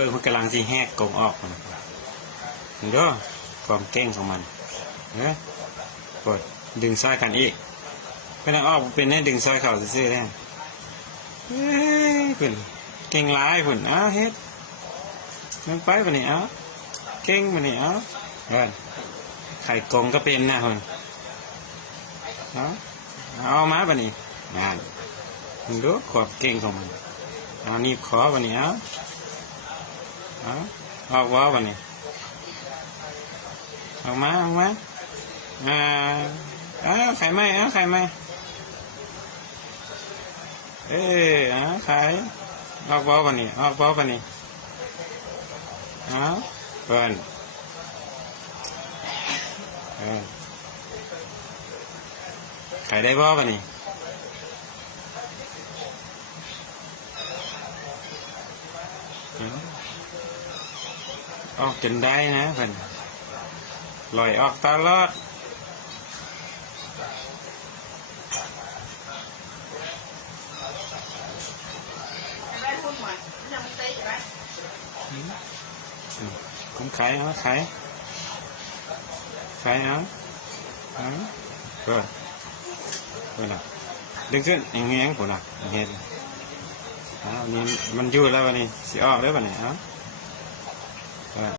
บิ่งมันกำลังที่แหกกงออกมันเด้อความเก่งของมันเนี่ยกดดึงซ้ายกันอีกเป็นออกเป็นแน่ดึงซ้ายเข่าซื่อๆแน่เพิ่นเก่งร้ายเพิ่นเฮ็ดมันไปปะนี่เก่งปะนี่เฮ้ยไข่กงก็เป็นนะเพิ่นเอามาปะนี่งานมึงดูความเก่งของมันนี่ขอปะนี่ออกว่าปะนี่ออกมาไข่ไหมไข่ไหมไข่ออกว่าปะนี่ออกว่าปะนี่เพิ่นไข่ได้บ่ปะนี่ออกจนได้นะเพิ่นลอยออกตลอดผมขายขายเพื่อนน่ะดึงขึ้นอย่างเงี้ยผมน่ะเห็นนี่มันยืดแล้ววันนี้สิออกแล้ววันนี้